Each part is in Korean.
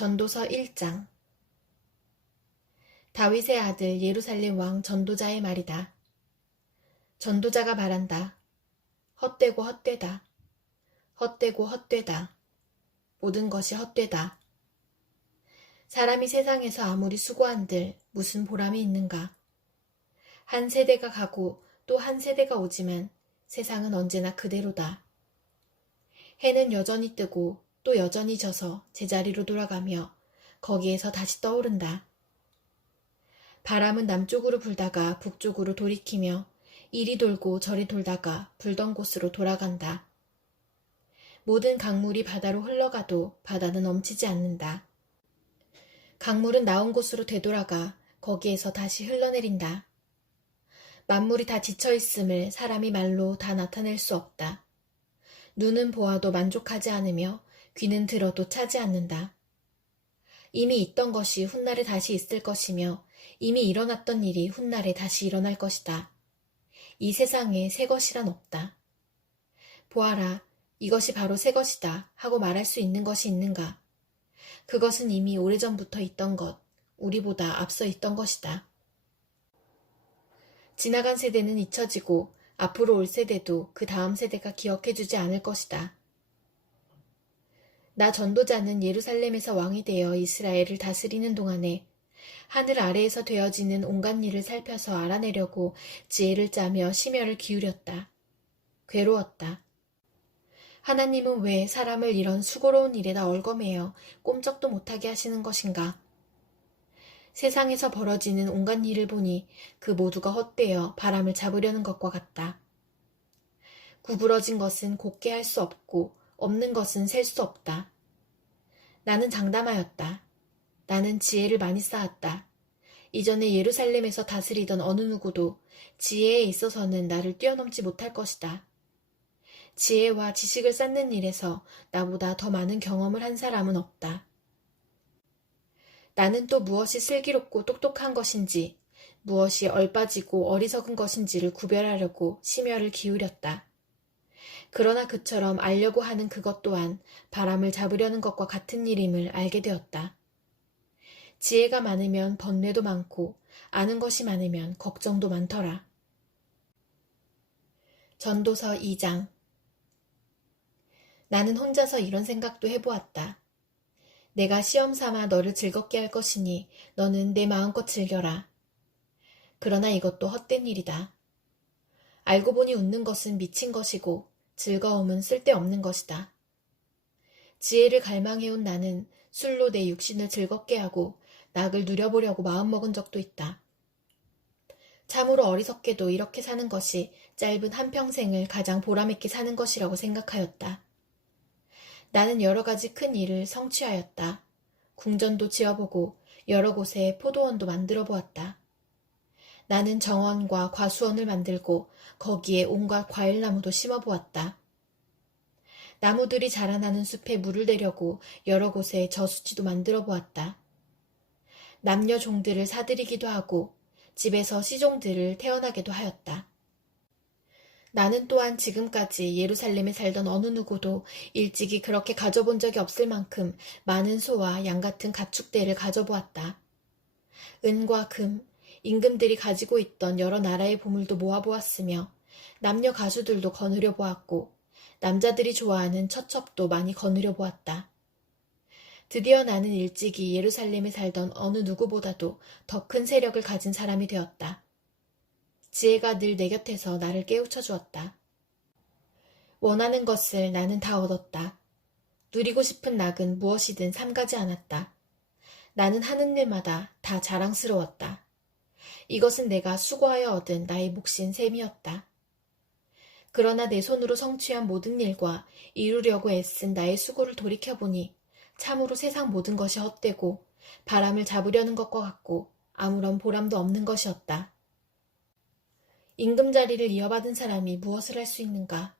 전도서 1장. 다윗의 아들 예루살렘 왕 전도자의 말이다. 전도자가 말한다. 헛되고 헛되다. 헛되고 헛되다. 모든 것이 헛되다. 사람이 세상에서 아무리 수고한들 무슨 보람이 있는가. 한 세대가 가고 또 한 세대가 오지만 세상은 언제나 그대로다. 해는 여전히 뜨고 또 여전히 져서 제자리로 돌아가며 거기에서 다시 떠오른다. 바람은 남쪽으로 불다가 북쪽으로 돌이키며 이리 돌고 저리 돌다가 불던 곳으로 돌아간다. 모든 강물이 바다로 흘러가도 바다는 멈추지 않는다. 강물은 나온 곳으로 되돌아가 거기에서 다시 흘러내린다. 만물이 다 지쳐있음을 사람이 말로 다 나타낼 수 없다. 눈은 보아도 만족하지 않으며 귀는 들어도 차지 않는다. 이미 있던 것이 훗날에 다시 있을 것이며 이미 일어났던 일이 훗날에 다시 일어날 것이다. 이 세상에 새 것이란 없다. 보아라, 이것이 바로 새 것이다 하고 말할 수 있는 것이 있는가? 그것은 이미 오래전부터 있던 것, 우리보다 앞서 있던 것이다. 지나간 세대는 잊혀지고 앞으로 올 세대도 그 다음 세대가 기억해주지 않을 것이다. 나 전도자는 예루살렘에서 왕이 되어 이스라엘을 다스리는 동안에 하늘 아래에서 되어지는 온갖 일을 살펴서 알아내려고 지혜를 짜며 심혈을 기울였다. 괴로웠다. 하나님은 왜 사람을 이런 수고로운 일에다 얽어매어 꼼짝도 못하게 하시는 것인가? 세상에서 벌어지는 온갖 일을 보니 그 모두가 헛되어 바람을 잡으려는 것과 같다. 구부러진 것은 곱게 할 수 없고 없는 것은 셀 수 없다. 나는 장담하였다. 나는 지혜를 많이 쌓았다. 이전에 예루살렘에서 다스리던 어느 누구도 지혜에 있어서는 나를 뛰어넘지 못할 것이다. 지혜와 지식을 쌓는 일에서 나보다 더 많은 경험을 한 사람은 없다. 나는 또 무엇이 슬기롭고 똑똑한 것인지, 무엇이 얼빠지고 어리석은 것인지를 구별하려고 심혈을 기울였다. 그러나 그처럼 알려고 하는 그것 또한 바람을 잡으려는 것과 같은 일임을 알게 되었다. 지혜가 많으면 번뇌도 많고 아는 것이 많으면 걱정도 많더라. 전도서 2장. 나는 혼자서 이런 생각도 해보았다. 내가 시험 삼아 너를 즐겁게 할 것이니 너는 내 마음껏 즐겨라. 그러나 이것도 헛된 일이다. 알고 보니 웃는 것은 미친 것이고 즐거움은 쓸데없는 것이다. 지혜를 갈망해온 나는 술로 내 육신을 즐겁게 하고 낙을 누려보려고 마음먹은 적도 있다. 참으로 어리석게도 이렇게 사는 것이 짧은 한평생을 가장 보람있게 사는 것이라고 생각하였다. 나는 여러 가지 큰 일을 성취하였다. 궁전도 지어보고 여러 곳에 포도원도 만들어 보았다. 나는 정원과 과수원을 만들고 거기에 온갖 과일나무도 심어보았다. 나무들이 자라나는 숲에 물을 대려고 여러 곳에 저수지도 만들어 보았다. 남녀 종들을 사들이기도 하고 집에서 시종들을 태어나게도 하였다. 나는 또한 지금까지 예루살렘에 살던 어느 누구도 일찍이 그렇게 가져본 적이 없을 만큼 많은 소와 양 같은 가축대를 가져보았다. 은과 금, 임금들이 가지고 있던 여러 나라의 보물도 모아보았으며 남녀 가수들도 거느려 보았고 남자들이 좋아하는 처첩도 많이 거느려 보았다. 드디어 나는 일찍이 예루살렘에 살던 어느 누구보다도 더 큰 세력을 가진 사람이 되었다. 지혜가 늘 내 곁에서 나를 깨우쳐 주었다. 원하는 것을 나는 다 얻었다. 누리고 싶은 낙은 무엇이든 삼가지 않았다. 나는 하는 일마다 다 자랑스러웠다. 이것은 내가 수고하여 얻은 나의 몫인 셈이었다. 그러나 내 손으로 성취한 모든 일과 이루려고 애쓴 나의 수고를 돌이켜보니 참으로 세상 모든 것이 헛되고 바람을 잡으려는 것과 같고 아무런 보람도 없는 것이었다. 임금 자리를 이어받은 사람이 무엇을 할 수 있는가?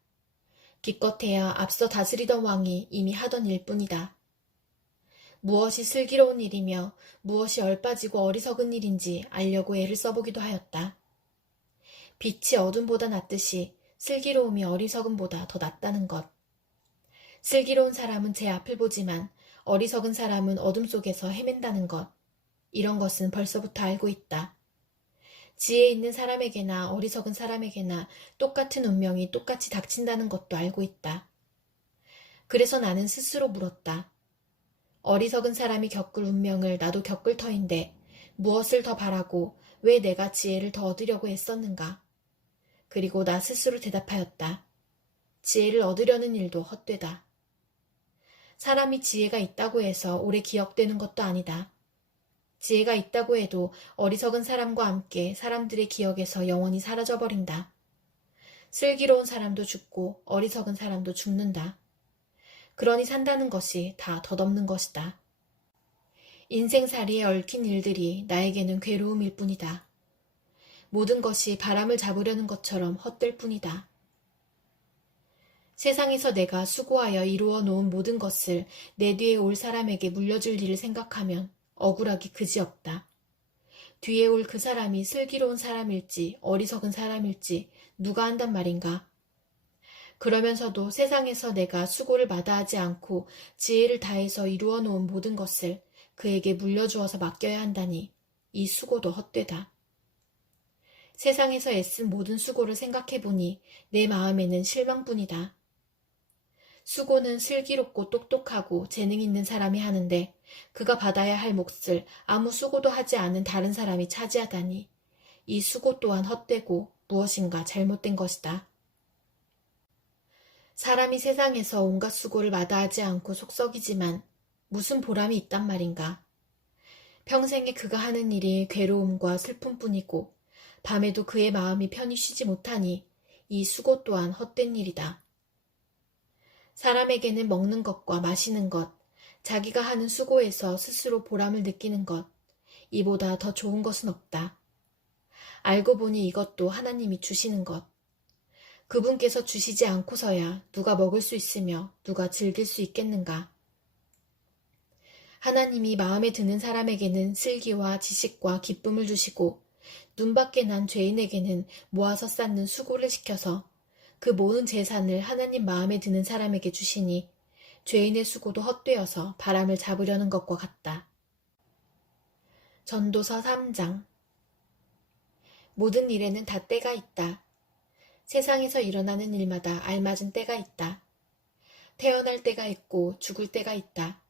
기껏해야 앞서 다스리던 왕이 이미 하던 일뿐이다. 무엇이 슬기로운 일이며 무엇이 얼빠지고 어리석은 일인지 알려고 애를 써보기도 하였다. 빛이 어둠보다 낫듯이 슬기로움이 어리석음보다 더 낫다는 것. 슬기로운 사람은 제 앞을 보지만 어리석은 사람은 어둠 속에서 헤맨다는 것. 이런 것은 벌써부터 알고 있다. 지혜 있는 사람에게나 어리석은 사람에게나 똑같은 운명이 똑같이 닥친다는 것도 알고 있다. 그래서 나는 스스로 물었다. 어리석은 사람이 겪을 운명을 나도 겪을 터인데 무엇을 더 바라고 왜 내가 지혜를 더 얻으려고 애썼는가? 그리고 나 스스로 대답하였다. 지혜를 얻으려는 일도 헛되다. 사람이 지혜가 있다고 해서 오래 기억되는 것도 아니다. 지혜가 있다고 해도 어리석은 사람과 함께 사람들의 기억에서 영원히 사라져버린다. 슬기로운 사람도 죽고 어리석은 사람도 죽는다. 그러니 산다는 것이 다 덧없는 것이다. 인생살이에 얽힌 일들이 나에게는 괴로움일 뿐이다. 모든 것이 바람을 잡으려는 것처럼 헛될 뿐이다. 세상에서 내가 수고하여 이루어 놓은 모든 것을 내 뒤에 올 사람에게 물려줄 일을 생각하면 억울하기 그지없다. 뒤에 올 그 사람이 슬기로운 사람일지 어리석은 사람일지 누가 안단 말인가. 그러면서도 세상에서 내가 수고를 마다하지 않고 지혜를 다해서 이루어 놓은 모든 것을 그에게 물려주어서 맡겨야 한다니 이 수고도 헛되다. 세상에서 애쓴 모든 수고를 생각해보니 내 마음에는 실망뿐이다. 수고는 슬기롭고 똑똑하고 재능 있는 사람이 하는데 그가 받아야 할 몫을 아무 수고도 하지 않은 다른 사람이 차지하다니 이 수고 또한 헛되고 무엇인가 잘못된 것이다. 사람이 세상에서 온갖 수고를 마다하지 않고 속썩이지만 무슨 보람이 있단 말인가. 평생에 그가 하는 일이 괴로움과 슬픔뿐이고 밤에도 그의 마음이 편히 쉬지 못하니 이 수고 또한 헛된 일이다. 사람에게는 먹는 것과 마시는 것, 자기가 하는 수고에서 스스로 보람을 느끼는 것, 이보다 더 좋은 것은 없다. 알고 보니 이것도 하나님이 주시는 것. 그분께서 주시지 않고서야 누가 먹을 수 있으며 누가 즐길 수 있겠는가. 하나님이 마음에 드는 사람에게는 슬기와 지식과 기쁨을 주시고 눈밖에 난 죄인에게는 모아서 쌓는 수고를 시켜서 그 모든 재산을 하나님 마음에 드는 사람에게 주시니 죄인의 수고도 헛되어서 바람을 잡으려는 것과 같다. 전도서 3장. 모든 일에는 다 때가 있다. 세상에서 일어나는 일마다 알맞은 때가 있다. 태어날 때가 있고 죽을 때가 있다.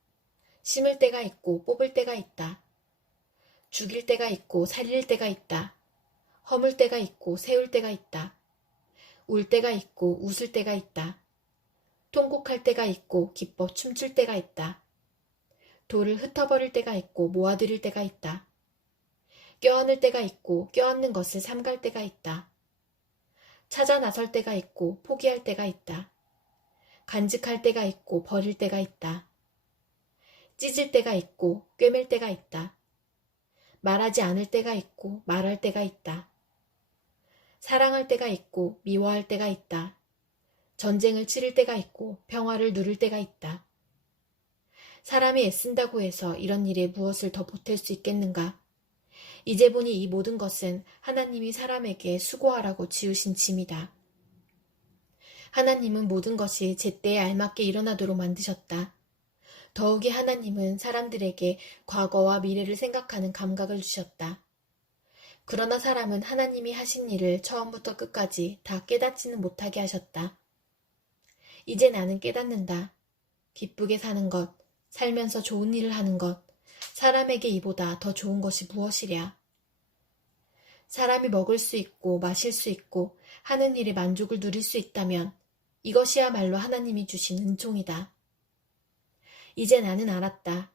심을 때가 있고 뽑을 때가 있다. 죽일 때가 있고 살릴 때가 있다. 허물 때가 있고 세울 때가 있다. 울 때가 있고 웃을 때가 있다. 통곡할 때가 있고 기뻐 춤출 때가 있다. 돌을 흩어버릴 때가 있고 모아들일 때가 있다. 껴안을 때가 있고 껴안는 것을 삼갈 때가 있다. 찾아 나설 때가 있고 포기할 때가 있다. 간직할 때가 있고 버릴 때가 있다. 찢을 때가 있고 꿰맬 때가 있다. 말하지 않을 때가 있고 말할 때가 있다. 사랑할 때가 있고 미워할 때가 있다. 전쟁을 치를 때가 있고 평화를 누릴 때가 있다. 사람이 애쓴다고 해서 이런 일에 무엇을 더 보탤 수 있겠는가? 이제 보니 이 모든 것은 하나님이 사람에게 수고하라고 지으신 짐이다. 하나님은 모든 것이 제때에 알맞게 일어나도록 만드셨다. 더욱이 하나님은 사람들에게 과거와 미래를 생각하는 감각을 주셨다. 그러나 사람은 하나님이 하신 일을 처음부터 끝까지 다 깨닫지는 못하게 하셨다. 이제 나는 깨닫는다. 기쁘게 사는 것, 살면서 좋은 일을 하는 것, 사람에게 이보다 더 좋은 것이 무엇이랴. 사람이 먹을 수 있고 마실 수 있고 하는 일에 만족을 누릴 수 있다면 이것이야말로 하나님이 주신 은총이다. 이제 나는 알았다.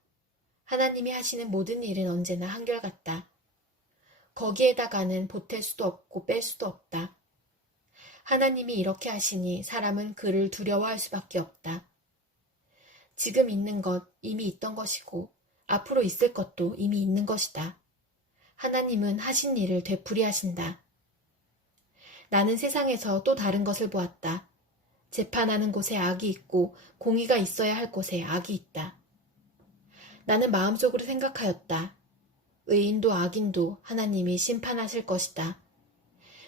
하나님이 하시는 모든 일은 언제나 한결같다. 거기에다가는 보탤 수도 없고 뺄 수도 없다. 하나님이 이렇게 하시니 사람은 그를 두려워할 수밖에 없다. 지금 있는 것 이미 있던 것이고 앞으로 있을 것도 이미 있는 것이다. 하나님은 하신 일을 되풀이하신다. 나는 세상에서 또 다른 것을 보았다. 재판하는 곳에 악이 있고 공의가 있어야 할 곳에 악이 있다. 나는 마음속으로 생각하였다. 의인도 악인도 하나님이 심판하실 것이다.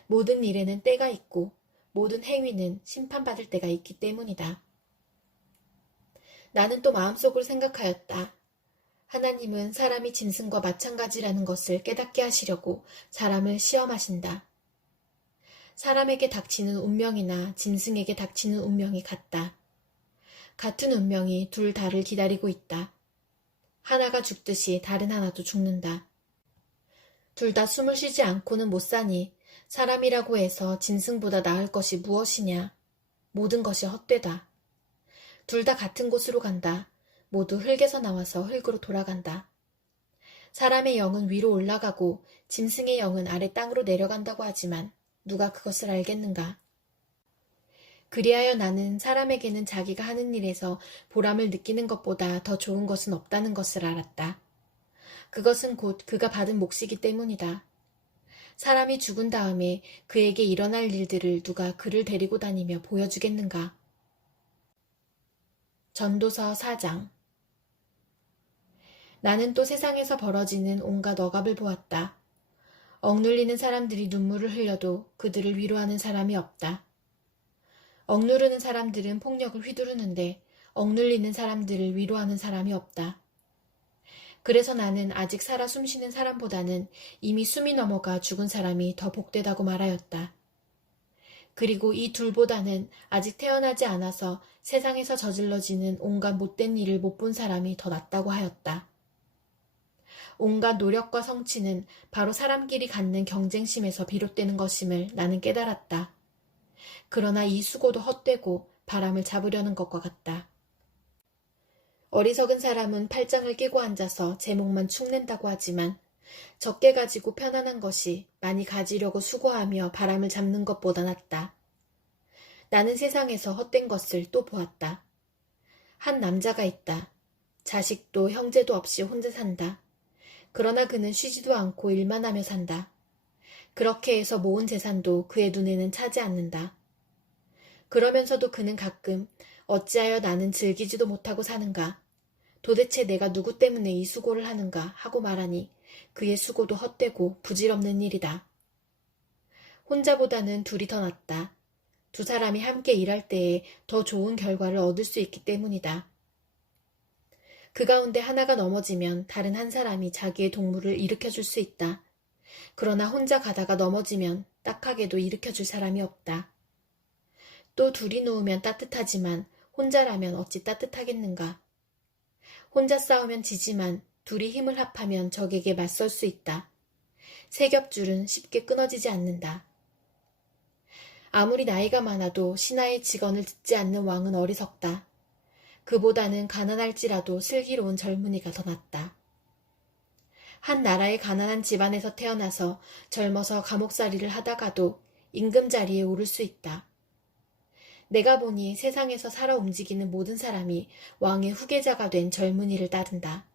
모든 일에는 때가 있고 모든 행위는 심판받을 때가 있기 때문이다. 나는 또 마음속으로 생각하였다. 하나님은 사람이 짐승과 마찬가지라는 것을 깨닫게 하시려고 사람을 시험하신다. 사람에게 닥치는 운명이나 짐승에게 닥치는 운명이 같다. 같은 운명이 둘 다를 기다리고 있다. 하나가 죽듯이 다른 하나도 죽는다. 둘 다 숨을 쉬지 않고는 못 사니 사람이라고 해서 짐승보다 나을 것이 무엇이냐. 모든 것이 헛되다. 둘 다 같은 곳으로 간다. 모두 흙에서 나와서 흙으로 돌아간다. 사람의 영은 위로 올라가고 짐승의 영은 아래 땅으로 내려간다고 하지만 누가 그것을 알겠는가? 그리하여 나는 사람에게는 자기가 하는 일에서 보람을 느끼는 것보다 더 좋은 것은 없다는 것을 알았다. 그것은 곧 그가 받은 몫이기 때문이다. 사람이 죽은 다음에 그에게 일어날 일들을 누가 그를 데리고 다니며 보여주겠는가? 전도서 4장. 나는 또 세상에서 벌어지는 온갖 억압을 보았다. 억눌리는 사람들이 눈물을 흘려도 그들을 위로하는 사람이 없다. 억누르는 사람들은 폭력을 휘두르는데 억눌리는 사람들을 위로하는 사람이 없다. 그래서 나는 아직 살아 숨쉬는 사람보다는 이미 숨이 넘어가 죽은 사람이 더 복되다고 말하였다. 그리고 이 둘보다는 아직 태어나지 않아서 세상에서 저질러지는 온갖 못된 일을 못 본 사람이 더 낫다고 하였다. 온갖 노력과 성취는 바로 사람끼리 갖는 경쟁심에서 비롯되는 것임을 나는 깨달았다. 그러나 이 수고도 헛되고 바람을 잡으려는 것과 같다. 어리석은 사람은 팔짱을 끼고 앉아서 제목만 축낸다고 하지만 적게 가지고 편안한 것이 많이 가지려고 수고하며 바람을 잡는 것보다 낫다. 나는 세상에서 헛된 것을 또 보았다. 한 남자가 있다. 자식도 형제도 없이 혼자 산다. 그러나 그는 쉬지도 않고 일만 하며 산다. 그렇게 해서 모은 재산도 그의 눈에는 차지 않는다. 그러면서도 그는 가끔 어찌하여 나는 즐기지도 못하고 사는가? 도대체 내가 누구 때문에 이 수고를 하는가? 하고 말하니 그의 수고도 헛되고 부질없는 일이다. 혼자보다는 둘이 더 낫다. 두 사람이 함께 일할 때에 더 좋은 결과를 얻을 수 있기 때문이다. 그 가운데 하나가 넘어지면 다른 한 사람이 자기의 동물을 일으켜줄 수 있다. 그러나 혼자 가다가 넘어지면 딱하게도 일으켜줄 사람이 없다. 또 둘이 누우면 따뜻하지만 혼자라면 어찌 따뜻하겠는가. 혼자 싸우면 지지만 둘이 힘을 합하면 적에게 맞설 수 있다. 세 겹줄은 쉽게 끊어지지 않는다. 아무리 나이가 많아도 신하의 직언을 듣지 않는 왕은 어리석다. 그보다는 가난할지라도 슬기로운 젊은이가 더 낫다. 한 나라의 가난한 집안에서 태어나서 젊어서 감옥살이를 하다가도 임금 자리에 오를 수 있다. 내가 보니 세상에서 살아 움직이는 모든 사람이 왕의 후계자가 된 젊은이를 따른다.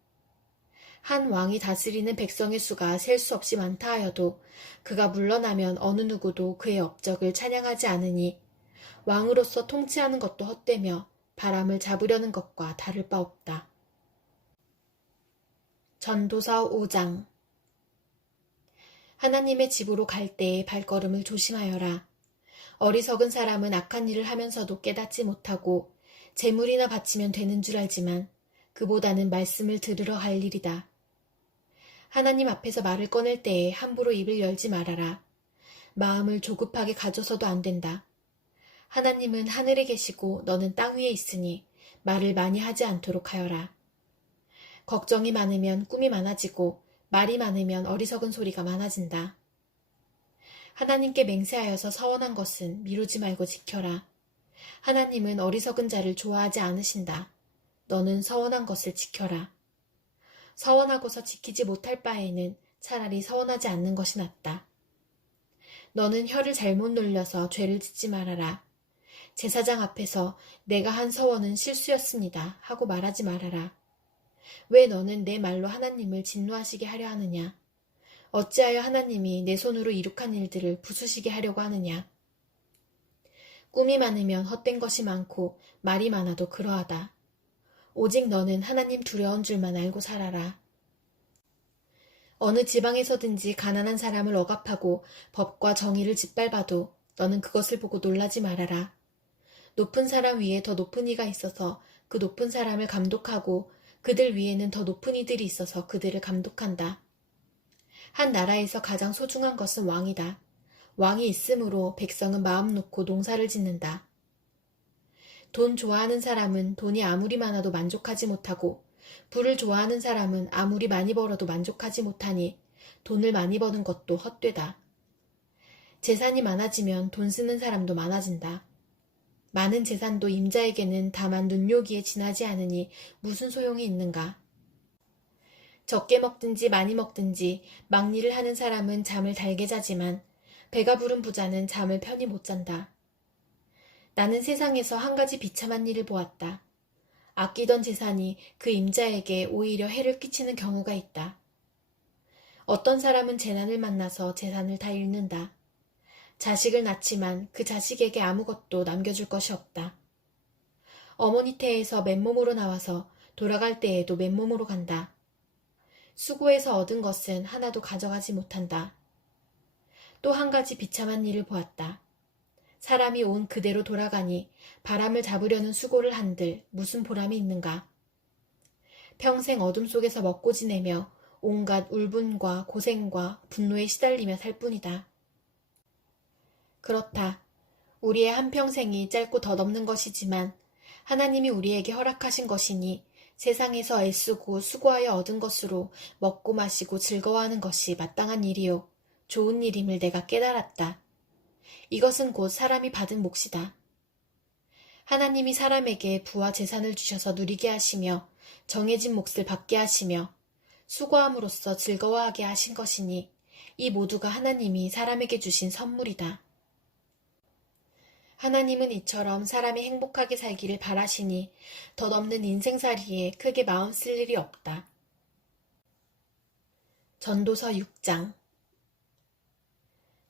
한 왕이 다스리는 백성의 수가 셀 수 없이 많다 하여도 그가 물러나면 어느 누구도 그의 업적을 찬양하지 않으니 왕으로서 통치하는 것도 헛되며 바람을 잡으려는 것과 다를 바 없다. 전도서 5장. 하나님의 집으로 갈 때의 발걸음을 조심하여라. 어리석은 사람은 악한 일을 하면서도 깨닫지 못하고 재물이나 바치면 되는 줄 알지만 그보다는 말씀을 들으러 갈 일이다. 하나님 앞에서 말을 꺼낼 때에 함부로 입을 열지 말아라. 마음을 조급하게 가져서도 안 된다. 하나님은 하늘에 계시고 너는 땅 위에 있으니 말을 많이 하지 않도록 하여라. 걱정이 많으면 꿈이 많아지고 말이 많으면 어리석은 소리가 많아진다. 하나님께 맹세하여서 서원한 것은 미루지 말고 지켜라. 하나님은 어리석은 자를 좋아하지 않으신다. 너는 서원한 것을 지켜라. 서원하고서 지키지 못할 바에는 차라리 서원하지 않는 것이 낫다. 너는 혀를 잘못 놀려서 죄를 짓지 말아라. 제사장 앞에서 내가 한 서원은 실수였습니다 하고 말하지 말아라. 왜 너는 내 말로 하나님을 진노하시게 하려 하느냐? 어찌하여 하나님이 내 손으로 이룩한 일들을 부수시게 하려고 하느냐? 꿈이 많으면 헛된 것이 많고 말이 많아도 그러하다. 오직 너는 하나님 두려운 줄만 알고 살아라. 어느 지방에서든지 가난한 사람을 억압하고 법과 정의를 짓밟아도 너는 그것을 보고 놀라지 말아라. 높은 사람 위에 더 높은 이가 있어서 그 높은 사람을 감독하고 그들 위에는 더 높은 이들이 있어서 그들을 감독한다. 한 나라에서 가장 소중한 것은 왕이다. 왕이 있으므로 백성은 마음 놓고 농사를 짓는다. 돈 좋아하는 사람은 돈이 아무리 많아도 만족하지 못하고 부를 좋아하는 사람은 아무리 많이 벌어도 만족하지 못하니 돈을 많이 버는 것도 헛되다. 재산이 많아지면 돈 쓰는 사람도 많아진다. 많은 재산도 임자에게는 다만 눈요기에 지나지 않으니 무슨 소용이 있는가. 적게 먹든지 많이 먹든지 막일을 하는 사람은 잠을 달게 자지만 배가 부른 부자는 잠을 편히 못 잔다. 나는 세상에서 한 가지 비참한 일을 보았다. 아끼던 재산이 그 임자에게 오히려 해를 끼치는 경우가 있다. 어떤 사람은 재난을 만나서 재산을 다 잃는다. 자식을 낳지만 그 자식에게 아무것도 남겨줄 것이 없다. 어머니 태에서 맨몸으로 나와서 돌아갈 때에도 맨몸으로 간다. 수고해서 얻은 것은 하나도 가져가지 못한다. 또 한 가지 비참한 일을 보았다. 사람이 온 그대로 돌아가니 바람을 잡으려는 수고를 한들 무슨 보람이 있는가. 평생 어둠 속에서 먹고 지내며 온갖 울분과 고생과 분노에 시달리며 살 뿐이다. 그렇다. 우리의 한평생이 짧고 덧없는 것이지만 하나님이 우리에게 허락하신 것이니 세상에서 애쓰고 수고하여 얻은 것으로 먹고 마시고 즐거워하는 것이 마땅한 일이요 좋은 일임을 내가 깨달았다. 이것은 곧 사람이 받은 몫이다. 하나님이 사람에게 부와 재산을 주셔서 누리게 하시며 정해진 몫을 받게 하시며 수고함으로써 즐거워하게 하신 것이니 이 모두가 하나님이 사람에게 주신 선물이다. 하나님은 이처럼 사람이 행복하게 살기를 바라시니 덧없는 인생살이에 크게 마음 쓸 일이 없다. 전도서 6장.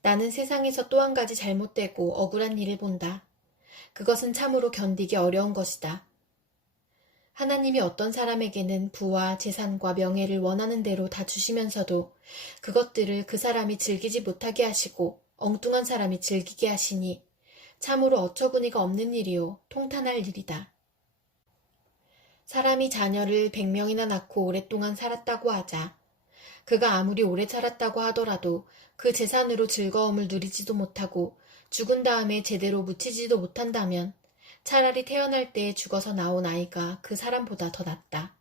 나는 세상에서 또 한 가지 잘못되고 억울한 일을 본다. 그것은 참으로 견디기 어려운 것이다. 하나님이 어떤 사람에게는 부와 재산과 명예를 원하는 대로 다 주시면서도 그것들을 그 사람이 즐기지 못하게 하시고 엉뚱한 사람이 즐기게 하시니 참으로 어처구니가 없는 일이요 통탄할 일이다. 사람이 자녀를 100명이나 낳고 오랫동안 살았다고 하자. 그가 아무리 오래 살았다고 하더라도 그 재산으로 즐거움을 누리지도 못하고 죽은 다음에 제대로 묻히지도 못한다면 차라리 태어날 때에 죽어서 나온 아이가 그 사람보다 더 낫다.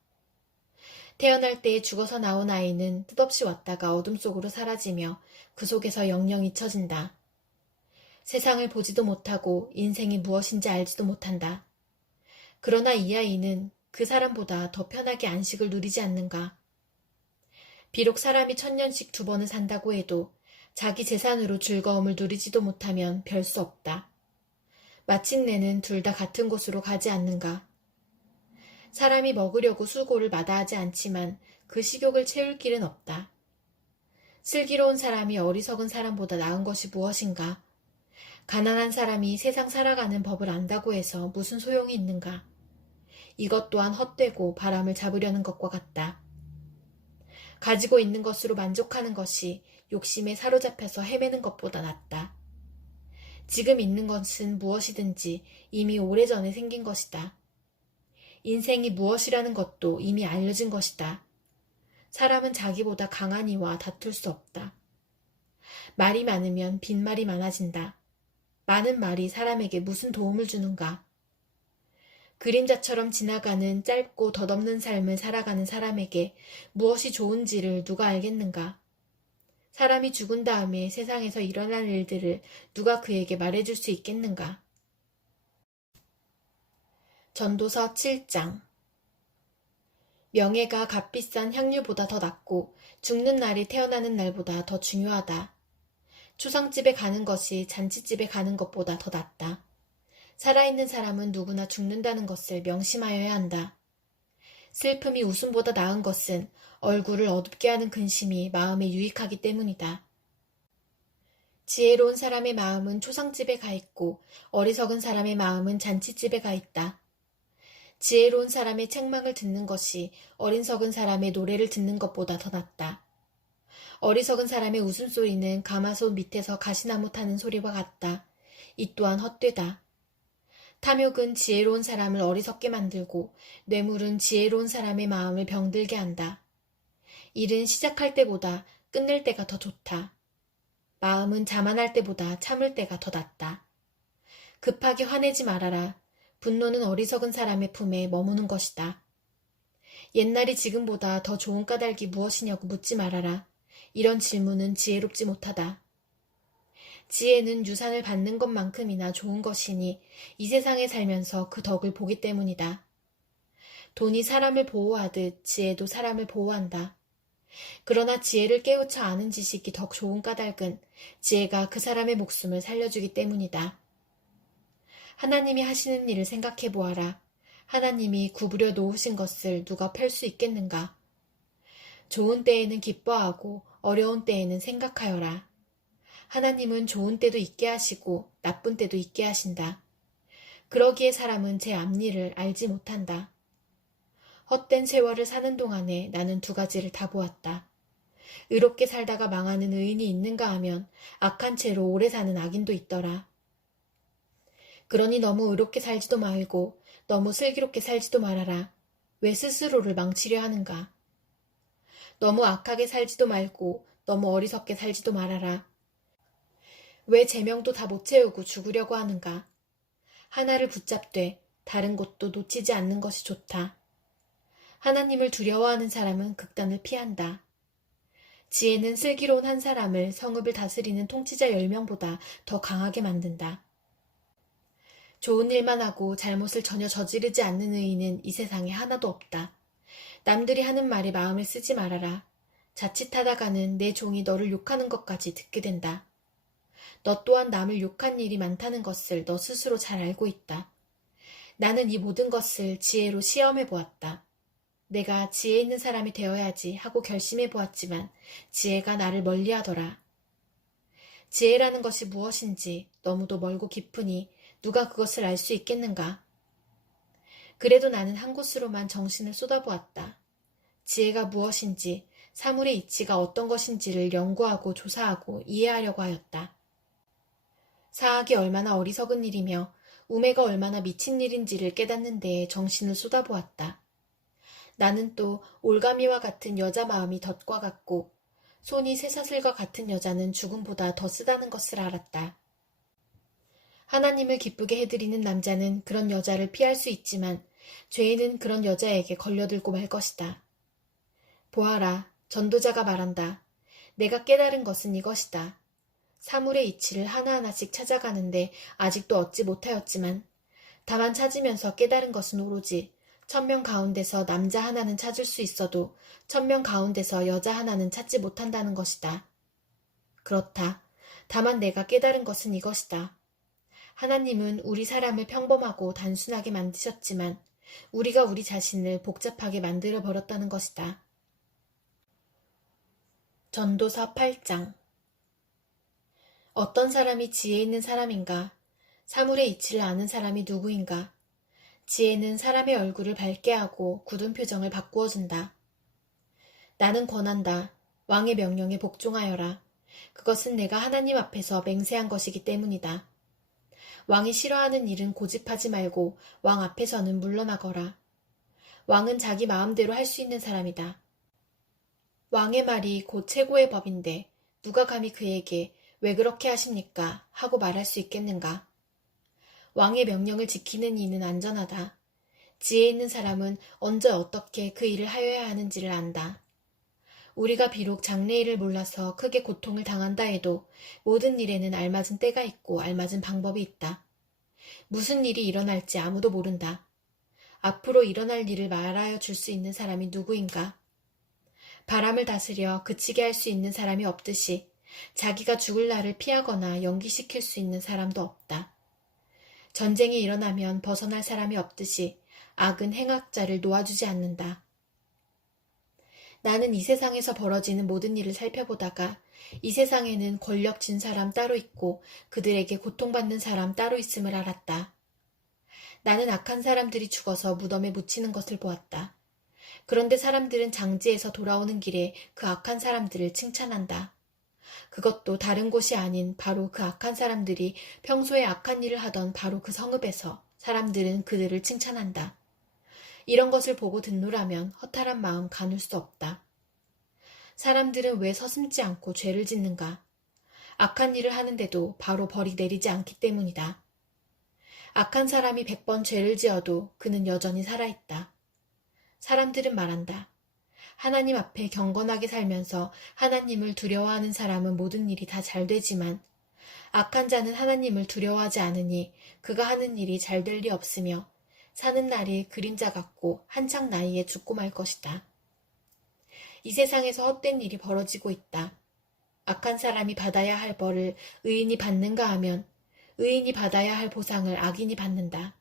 태어날 때에 죽어서 나온 아이는 뜻없이 왔다가 어둠 속으로 사라지며 그 속에서 영영 잊혀진다. 세상을 보지도 못하고 인생이 무엇인지 알지도 못한다. 그러나 이 아이는 그 사람보다 더 편하게 안식을 누리지 않는가. 비록 사람이 1000년씩 2번을 산다고 해도 자기 재산으로 즐거움을 누리지도 못하면 별 수 없다. 마침내는 둘 다 같은 곳으로 가지 않는가. 사람이 먹으려고 수고를 마다하지 않지만 그 식욕을 채울 길은 없다. 슬기로운 사람이 어리석은 사람보다 나은 것이 무엇인가. 가난한 사람이 세상 살아가는 법을 안다고 해서 무슨 소용이 있는가. 이것 또한 헛되고 바람을 잡으려는 것과 같다. 가지고 있는 것으로 만족하는 것이 욕심에 사로잡혀서 헤매는 것보다 낫다. 지금 있는 것은 무엇이든지 이미 오래전에 생긴 것이다. 인생이 무엇이라는 것도 이미 알려진 것이다. 사람은 자기보다 강한 이와 다툴 수 없다. 말이 많으면 빈말이 많아진다. 많은 말이 사람에게 무슨 도움을 주는가. 그림자처럼 지나가는 짧고 덧없는 삶을 살아가는 사람에게 무엇이 좋은지를 누가 알겠는가. 사람이 죽은 다음에 세상에서 일어날 일들을 누가 그에게 말해줄 수 있겠는가. 전도서 7장. 명예가 값비싼 향유보다 더 낫고 죽는 날이 태어나는 날보다 더 중요하다. 초상집에 가는 것이 잔치집에 가는 것보다 더 낫다. 살아있는 사람은 누구나 죽는다는 것을 명심하여야 한다. 슬픔이 웃음보다 나은 것은 얼굴을 어둡게 하는 근심이 마음에 유익하기 때문이다. 지혜로운 사람의 마음은 초상집에 가 있고 어리석은 사람의 마음은 잔치집에 가 있다. 지혜로운 사람의 책망을 듣는 것이 어리석은 사람의 노래를 듣는 것보다 더 낫다. 어리석은 사람의 웃음소리는 가마솥 밑에서 가시나무 타는 소리와 같다. 이 또한 헛되다. 탐욕은 지혜로운 사람을 어리석게 만들고 뇌물은 지혜로운 사람의 마음을 병들게 한다. 일은 시작할 때보다 끝낼 때가 더 좋다. 마음은 자만할 때보다 참을 때가 더 낫다. 급하게 화내지 말아라. 분노는 어리석은 사람의 품에 머무는 것이다. 옛날이 지금보다 더 좋은 까닭이 무엇이냐고 묻지 말아라. 이런 질문은 지혜롭지 못하다. 지혜는 유산을 받는 것만큼이나 좋은 것이니 이 세상에 살면서 그 덕을 보기 때문이다. 돈이 사람을 보호하듯 지혜도 사람을 보호한다. 그러나 지혜를 깨우쳐 아는 지식이 더 좋은 까닭은 지혜가 그 사람의 목숨을 살려주기 때문이다. 하나님이 하시는 일을 생각해 보아라. 하나님이 구부려 놓으신 것을 누가 펼 수 있겠는가? 좋은 때에는 기뻐하고 어려운 때에는 생각하여라. 하나님은 좋은 때도 있게 하시고 나쁜 때도 있게 하신다. 그러기에 사람은 제 앞일을 알지 못한다. 헛된 세월을 사는 동안에 나는 두 가지를 다 보았다. 의롭게 살다가 망하는 의인이 있는가 하면 악한 채로 오래 사는 악인도 있더라. 그러니 너무 의롭게 살지도 말고 너무 슬기롭게 살지도 말아라. 왜 스스로를 망치려 하는가? 너무 악하게 살지도 말고 너무 어리석게 살지도 말아라. 왜 제명도 다 못 채우고 죽으려고 하는가? 하나를 붙잡되 다른 곳도 놓치지 않는 것이 좋다. 하나님을 두려워하는 사람은 극단을 피한다. 지혜는 슬기로운 한 사람을 성읍을 다스리는 통치자 10명보다 더 강하게 만든다. 좋은 일만 하고 잘못을 전혀 저지르지 않는 의인은 이 세상에 하나도 없다. 남들이 하는 말에 마음을 쓰지 말아라. 자칫하다가는 내 종이 너를 욕하는 것까지 듣게 된다. 너 또한 남을 욕한 일이 많다는 것을 너 스스로 잘 알고 있다. 나는 이 모든 것을 지혜로 시험해 보았다. 내가 지혜 있는 사람이 되어야지 하고 결심해 보았지만 지혜가 나를 멀리하더라. 지혜라는 것이 무엇인지 너무도 멀고 깊으니 누가 그것을 알 수 있겠는가? 그래도 나는 한 곳으로만 정신을 쏟아보았다. 지혜가 무엇인지, 사물의 이치가 어떤 것인지를 연구하고 조사하고 이해하려고 하였다. 사악이 얼마나 어리석은 일이며 우매가 얼마나 미친 일인지를 깨닫는 데에 정신을 쏟아보았다. 나는 또 올가미와 같은 여자 마음이 덫과 같고 손이 쇠사슬과 같은 여자는 죽음보다 더 쓰다는 것을 알았다. 하나님을 기쁘게 해드리는 남자는 그런 여자를 피할 수 있지만 죄인은 그런 여자에게 걸려들고 말 것이다. 보아라, 전도자가 말한다. 내가 깨달은 것은 이것이다. 사물의 이치를 하나하나씩 찾아가는데 아직도 얻지 못하였지만 다만 찾으면서 깨달은 것은 오로지 1000명 가운데서 남자 하나는 찾을 수 있어도 1000명 가운데서 여자 하나는 찾지 못한다는 것이다. 그렇다. 다만 내가 깨달은 것은 이것이다. 하나님은 우리 사람을 평범하고 단순하게 만드셨지만 우리가 우리 자신을 복잡하게 만들어 버렸다는 것이다. 전도서 8장. 어떤 사람이 지혜 있는 사람인가? 사물의 이치를 아는 사람이 누구인가? 지혜는 사람의 얼굴을 밝게 하고 굳은 표정을 바꾸어 준다. 나는 권한다. 왕의 명령에 복종하여라. 그것은 내가 하나님 앞에서 맹세한 것이기 때문이다. 왕이 싫어하는 일은 고집하지 말고 왕 앞에서는 물러나거라. 왕은 자기 마음대로 할 수 있는 사람이다. 왕의 말이 곧 최고의 법인데 누가 감히 그에게 왜 그렇게 하십니까? 하고 말할 수 있겠는가? 왕의 명령을 지키는 이는 안전하다. 지혜 있는 사람은 언제 어떻게 그 일을 하여야 하는지를 안다. 우리가 비록 장래일을 몰라서 크게 고통을 당한다 해도 모든 일에는 알맞은 때가 있고 알맞은 방법이 있다. 무슨 일이 일어날지 아무도 모른다. 앞으로 일어날 일을 말하여 줄 수 있는 사람이 누구인가? 바람을 다스려 그치게 할 수 있는 사람이 없듯이 자기가 죽을 날을 피하거나 연기시킬 수 있는 사람도 없다. 전쟁이 일어나면 벗어날 사람이 없듯이 악은 행악자를 놓아주지 않는다. 나는 이 세상에서 벌어지는 모든 일을 살펴보다가 이 세상에는 권력 진 사람 따로 있고 그들에게 고통받는 사람 따로 있음을 알았다. 나는 악한 사람들이 죽어서 무덤에 묻히는 것을 보았다. 그런데 사람들은 장지에서 돌아오는 길에 그 악한 사람들을 칭찬한다. 그것도 다른 곳이 아닌 바로 그 악한 사람들이 평소에 악한 일을 하던 바로 그 성읍에서 사람들은 그들을 칭찬한다. 이런 것을 보고 듣노라면 허탈한 마음 가눌 수 없다. 사람들은 왜 서슴지 않고 죄를 짓는가? 악한 일을 하는데도 바로 벌이 내리지 않기 때문이다. 악한 사람이 100번 죄를 지어도 그는 여전히 살아있다. 사람들은 말한다. 하나님 앞에 경건하게 살면서 하나님을 두려워하는 사람은 모든 일이 다 잘 되지만 악한 자는 하나님을 두려워하지 않으니 그가 하는 일이 잘 될 리 없으며 사는 날이 그림자 같고 한창 나이에 죽고 말 것이다. 이 세상에서 헛된 일이 벌어지고 있다. 악한 사람이 받아야 할 벌을 의인이 받는가 하면 의인이 받아야 할 보상을 악인이 받는다.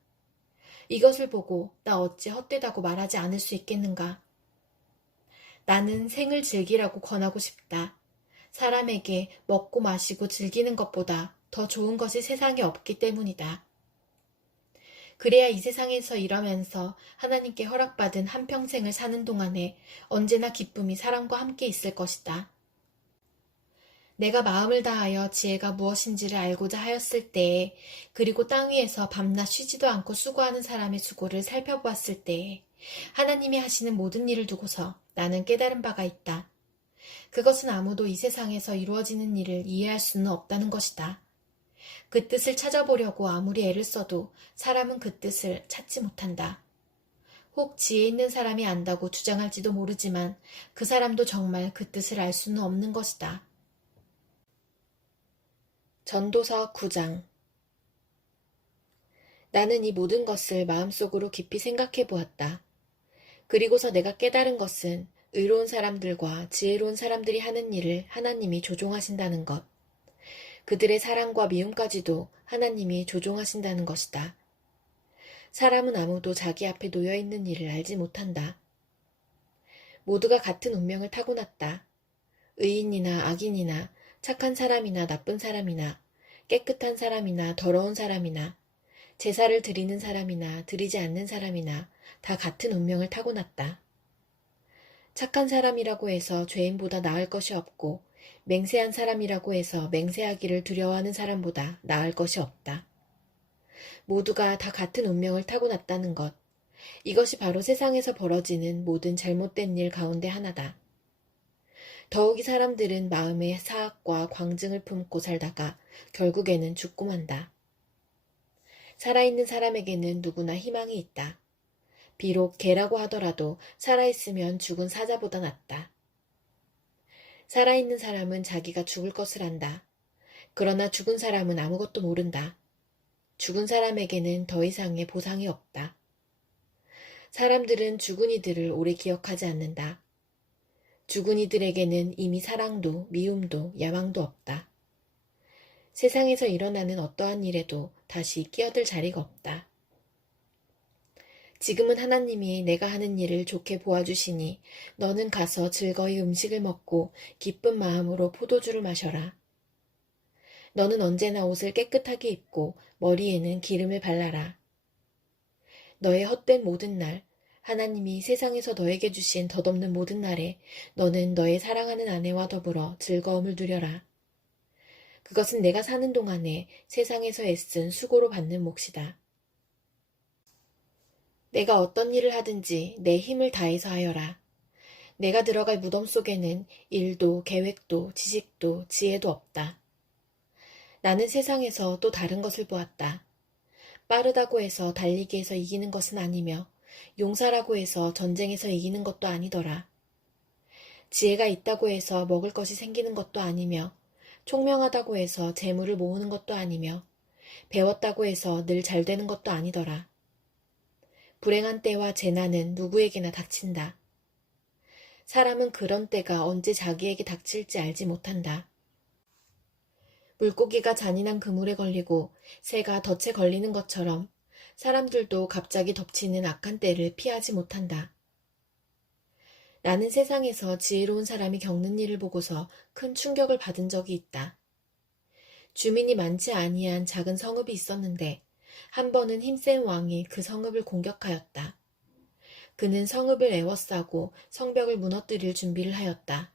이것을 보고 나 어찌 헛되다고 말하지 않을 수 있겠는가? 나는 생을 즐기라고 권하고 싶다. 사람에게 먹고 마시고 즐기는 것보다 더 좋은 것이 세상에 없기 때문이다. 그래야 이 세상에서 일하면서 하나님께 허락받은 한평생을 사는 동안에 언제나 기쁨이 사람과 함께 있을 것이다. 내가 마음을 다하여 지혜가 무엇인지를 알고자 하였을 때에, 그리고 땅 위에서 밤낮 쉬지도 않고 수고하는 사람의 수고를 살펴보았을 때에 하나님이 하시는 모든 일을 두고서 나는 깨달은 바가 있다. 그것은 아무도 이 세상에서 이루어지는 일을 이해할 수는 없다는 것이다. 그 뜻을 찾아보려고 아무리 애를 써도 사람은 그 뜻을 찾지 못한다. 혹 지혜 있는 사람이 안다고 주장할지도 모르지만 그 사람도 정말 그 뜻을 알 수는 없는 것이다. 전도서 9장. 나는 이 모든 것을 마음속으로 깊이 생각해 보았다. 그리고서 내가 깨달은 것은 의로운 사람들과 지혜로운 사람들이 하는 일을 하나님이 조종하신다는 것, 그들의 사랑과 미움까지도 하나님이 조종하신다는 것이다. 사람은 아무도 자기 앞에 놓여 있는 일을 알지 못한다. 모두가 같은 운명을 타고났다. 의인이나 악인이나 착한 사람이나 나쁜 사람이나 깨끗한 사람이나 더러운 사람이나 제사를 드리는 사람이나 드리지 않는 사람이나 다 같은 운명을 타고났다. 착한 사람이라고 해서 죄인보다 나을 것이 없고 맹세한 사람이라고 해서 맹세하기를 두려워하는 사람보다 나을 것이 없다. 모두가 다 같은 운명을 타고났다는 것, 이것이 바로 세상에서 벌어지는 모든 잘못된 일 가운데 하나다. 더욱이 사람들은 마음의 사악과 광증을 품고 살다가 결국에는 죽고 만다. 살아있는 사람에게는 누구나 희망이 있다. 비록 개라고 하더라도 살아있으면 죽은 사자보다 낫다. 살아있는 사람은 자기가 죽을 것을 안다. 그러나 죽은 사람은 아무것도 모른다. 죽은 사람에게는 더 이상의 보상이 없다. 사람들은 죽은 이들을 오래 기억하지 않는다. 죽은 이들에게는 이미 사랑도 미움도 야망도 없다. 세상에서 일어나는 어떠한 일에도 다시 끼어들 자리가 없다. 지금은 하나님이 내가 하는 일을 좋게 보아주시니 너는 가서 즐거이 음식을 먹고 기쁜 마음으로 포도주를 마셔라. 너는 언제나 옷을 깨끗하게 입고 머리에는 기름을 발라라. 너의 헛된 모든 날, 하나님이 세상에서 너에게 주신 덧없는 모든 날에 너는 너의 사랑하는 아내와 더불어 즐거움을 누려라. 그것은 내가 사는 동안에 세상에서 애쓴 수고로 받는 몫이다. 내가 어떤 일을 하든지 내 힘을 다해서 하여라. 내가 들어갈 무덤 속에는 일도 계획도 지식도 지혜도 없다. 나는 세상에서 또 다른 것을 보았다. 빠르다고 해서 달리기에서 이기는 것은 아니며 용사라고 해서 전쟁에서 이기는 것도 아니더라. 지혜가 있다고 해서 먹을 것이 생기는 것도 아니며 총명하다고 해서 재물을 모으는 것도 아니며 배웠다고 해서 늘 잘 되는 것도 아니더라. 불행한 때와 재난은 누구에게나 닥친다. 사람은 그런 때가 언제 자기에게 닥칠지 알지 못한다. 물고기가 잔인한 그물에 걸리고 새가 덫에 걸리는 것처럼 사람들도 갑자기 덮치는 악한 때를 피하지 못한다. 나는 세상에서 지혜로운 사람이 겪는 일을 보고서 큰 충격을 받은 적이 있다. 주민이 많지 아니한 작은 성읍이 있었는데 한 번은 힘센 왕이 그 성읍을 공격하였다. 그는 성읍을 에워싸고 성벽을 무너뜨릴 준비를 하였다.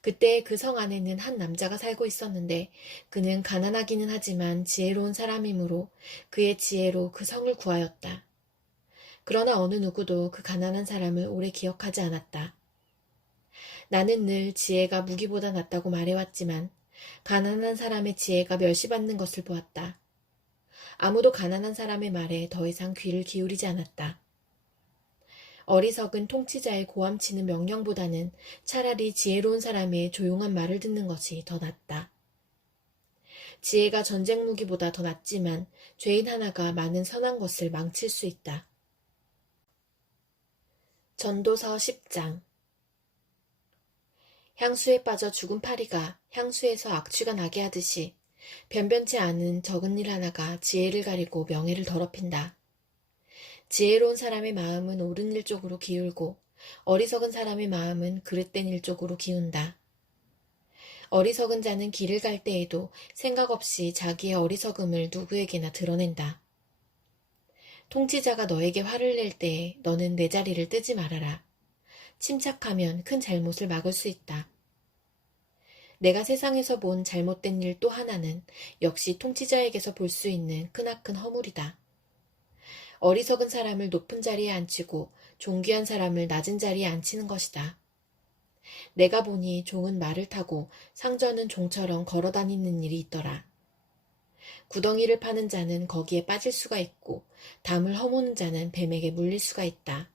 그때 그 성 안에는 한 남자가 살고 있었는데 그는 가난하기는 하지만 지혜로운 사람이므로 그의 지혜로 그 성을 구하였다. 그러나 어느 누구도 그 가난한 사람을 오래 기억하지 않았다. 나는 늘 지혜가 무기보다 낫다고 말해왔지만 가난한 사람의 지혜가 멸시받는 것을 보았다. 아무도 가난한 사람의 말에 더 이상 귀를 기울이지 않았다. 어리석은 통치자의 고함치는 명령보다는 차라리 지혜로운 사람의 조용한 말을 듣는 것이 더 낫다. 지혜가 전쟁 무기보다 더 낫지만 죄인 하나가 많은 선한 것을 망칠 수 있다. 전도서 10장. 향수에 빠져 죽은 파리가 향수에서 악취가 나게 하듯이 변변치 않은 적은 일 하나가 지혜를 가리고 명예를 더럽힌다. 지혜로운 사람의 마음은 옳은 일 쪽으로 기울고 어리석은 사람의 마음은 그릇된 일 쪽으로 기운다. 어리석은 자는 길을 갈 때에도 생각 없이 자기의 어리석음을 누구에게나 드러낸다. 통치자가 너에게 화를 낼 때에 너는 내 자리를 뜨지 말아라. 침착하면 큰 잘못을 막을 수 있다. 내가 세상에서 본 잘못된 일 또 하나는 역시 통치자에게서 볼 수 있는 크나큰 허물이다. 어리석은 사람을 높은 자리에 앉히고 존귀한 사람을 낮은 자리에 앉히는 것이다. 내가 보니 종은 말을 타고 상전은 종처럼 걸어다니는 일이 있더라. 구덩이를 파는 자는 거기에 빠질 수가 있고 담을 허무는 자는 뱀에게 물릴 수가 있다.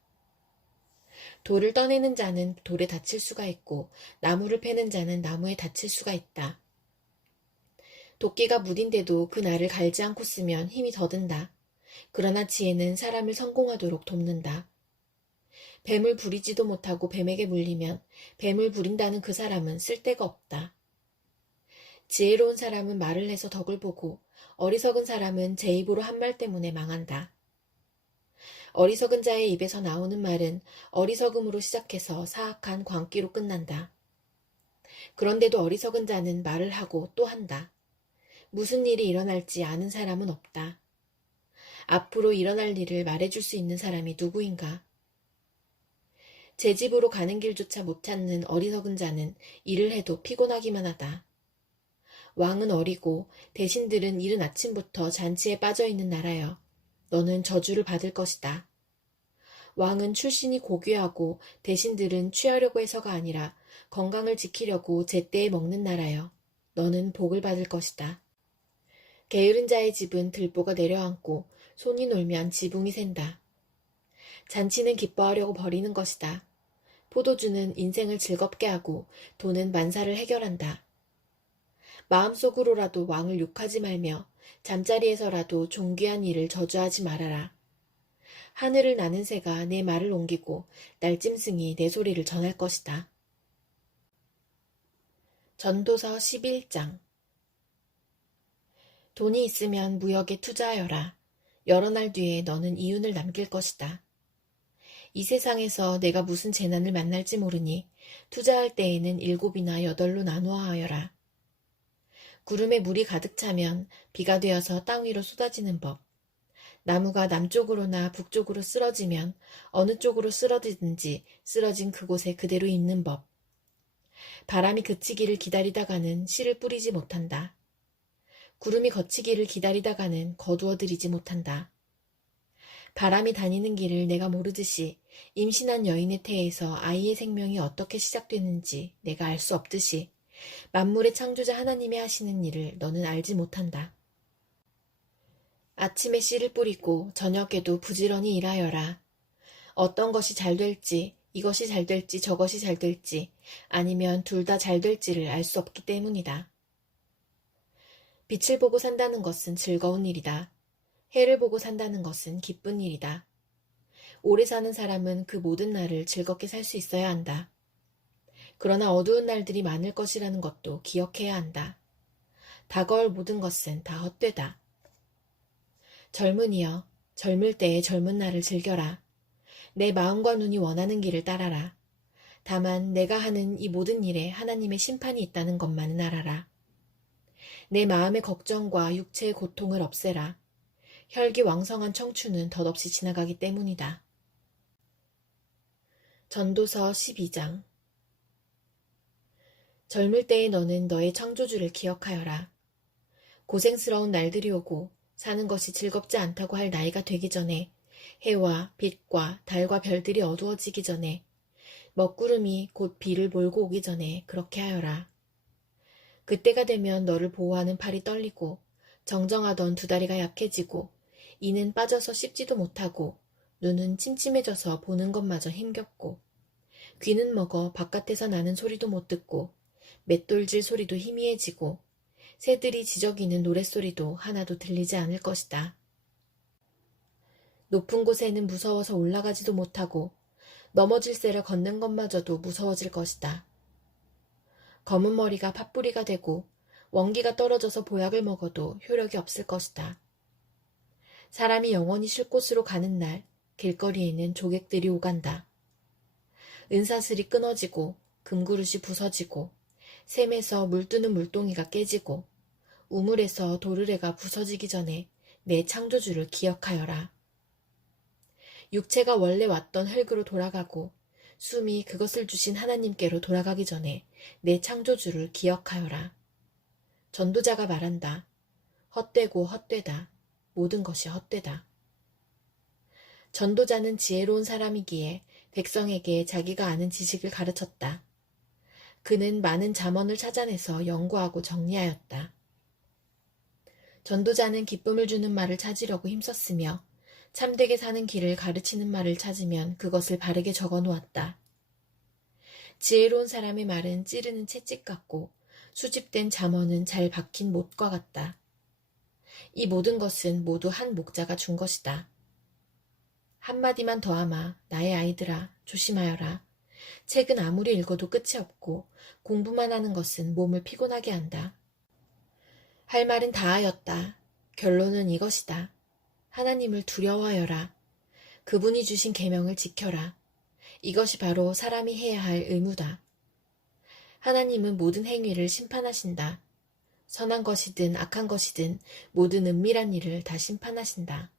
돌을 떠내는 자는 돌에 다칠 수가 있고 나무를 패는 자는 나무에 다칠 수가 있다. 도끼가 무딘데도 그 날을 갈지 않고 쓰면 힘이 더 든다. 그러나 지혜는 사람을 성공하도록 돕는다. 뱀을 부리지도 못하고 뱀에게 물리면 뱀을 부린다는 그 사람은 쓸데가 없다. 지혜로운 사람은 말을 해서 덕을 보고 어리석은 사람은 제 입으로 한 말 때문에 망한다. 어리석은 자의 입에서 나오는 말은 어리석음으로 시작해서 사악한 광기로 끝난다. 그런데도 어리석은 자는 말을 하고 또 한다. 무슨 일이 일어날지 아는 사람은 없다. 앞으로 일어날 일을 말해줄 수 있는 사람이 누구인가? 제 집으로 가는 길조차 못 찾는 어리석은 자는 일을 해도 피곤하기만 하다. 왕은 어리고 대신들은 이른 아침부터 잔치에 빠져있는 나라여. 너는 저주를 받을 것이다. 왕은 출신이 고귀하고 대신들은 취하려고 해서가 아니라 건강을 지키려고 제때에 먹는 나라여. 너는 복을 받을 것이다. 게으른 자의 집은 들보가 내려앉고 손이 놀면 지붕이 샌다. 잔치는 기뻐하려고 벌이는 것이다. 포도주는 인생을 즐겁게 하고 돈은 만사를 해결한다. 마음속으로라도 왕을 욕하지 말며 잠자리에서라도 존귀한 일을 저주하지 말아라. 하늘을 나는 새가 내 말을 옮기고 날짐승이 내 소리를 전할 것이다. 전도서 11장. 돈이 있으면 무역에 투자하여라. 여러 날 뒤에 너는 이윤을 남길 것이다. 이 세상에서 내가 무슨 재난을 만날지 모르니 투자할 때에는 7이나 8로 나누어 하여라. 구름에 물이 가득 차면 비가 되어서 땅 위로 쏟아지는 법. 나무가 남쪽으로나 북쪽으로 쓰러지면 어느 쪽으로 쓰러지든지 쓰러진 그곳에 그대로 있는 법. 바람이 그치기를 기다리다가는 씨를 뿌리지 못한다. 구름이 거치기를 기다리다가는 거두어들이지 못한다. 바람이 다니는 길을 내가 모르듯이 임신한 여인의 태에서 아이의 생명이 어떻게 시작되는지 내가 알 수 없듯이 만물의 창조자 하나님이 하시는 일을 너는 알지 못한다. 아침에 씨를 뿌리고 저녁에도 부지런히 일하여라. 어떤 것이 잘 될지, 이것이 잘 될지 저것이 잘 될지 아니면 둘 다 잘 될지를 알 수 없기 때문이다. 빛을 보고 산다는 것은 즐거운 일이다. 해를 보고 산다는 것은 기쁜 일이다. 오래 사는 사람은 그 모든 날을 즐겁게 살 수 있어야 한다. 그러나 어두운 날들이 많을 것이라는 것도 기억해야 한다. 다가올 모든 것은 다 헛되다. 젊은이여, 젊을 때의 젊은 날을 즐겨라. 내 마음과 눈이 원하는 길을 따라라. 다만 내가 하는 이 모든 일에 하나님의 심판이 있다는 것만은 알아라. 내 마음의 걱정과 육체의 고통을 없애라. 혈기왕성한 청춘은 덧없이 지나가기 때문이다. 전도서 12장. 젊을 때의 너는 너의 창조주를 기억하여라. 고생스러운 날들이 오고 사는 것이 즐겁지 않다고 할 나이가 되기 전에, 해와 빛과 달과 별들이 어두워지기 전에, 먹구름이 곧 비를 몰고 오기 전에 그렇게 하여라. 그때가 되면 너를 보호하는 팔이 떨리고 정정하던 두 다리가 약해지고 이는 빠져서 씹지도 못하고 눈은 침침해져서 보는 것마저 힘겹고 귀는 먹어 바깥에서 나는 소리도 못 듣고 맷돌질 소리도 희미해지고 새들이 지저귀는 노랫소리도 하나도 들리지 않을 것이다. 높은 곳에는 무서워서 올라가지도 못하고 넘어질 새를 걷는 것마저도 무서워질 것이다. 검은 머리가 팥뿌리가 되고 원기가 떨어져서 보약을 먹어도 효력이 없을 것이다. 사람이 영원히 쉴 곳으로 가는 날 길거리에는 조객들이 오간다. 은사슬이 끊어지고 금그릇이 부서지고 샘에서 물뜨는 물동이가 깨지고 우물에서 도르래가 부서지기 전에 내 창조주를 기억하여라. 육체가 원래 왔던 흙으로 돌아가고 숨이 그것을 주신 하나님께로 돌아가기 전에 내 창조주를 기억하여라. 전도자가 말한다. 헛되고 헛되다. 모든 것이 헛되다. 전도자는 지혜로운 사람이기에 백성에게 자기가 아는 지식을 가르쳤다. 그는 많은 잠언을 찾아내서 연구하고 정리하였다. 전도자는 기쁨을 주는 말을 찾으려고 힘썼으며 참되게 사는 길을 가르치는 말을 찾으면 그것을 바르게 적어 놓았다. 지혜로운 사람의 말은 찌르는 채찍 같고 수집된 잠언은 잘 박힌 못과 같다. 이 모든 것은 모두 한 목자가 준 것이다. 한마디만 더하마 나의 아이들아 조심하여라. 책은 아무리 읽어도 끝이 없고 공부만 하는 것은 몸을 피곤하게 한다. 할 말은 다 하였다. 결론은 이것이다. 하나님을 두려워하여라. 그분이 주신 계명을 지켜라. 이것이 바로 사람이 해야 할 의무다. 하나님은 모든 행위를 심판하신다. 선한 것이든 악한 것이든 모든 은밀한 일을 다 심판하신다.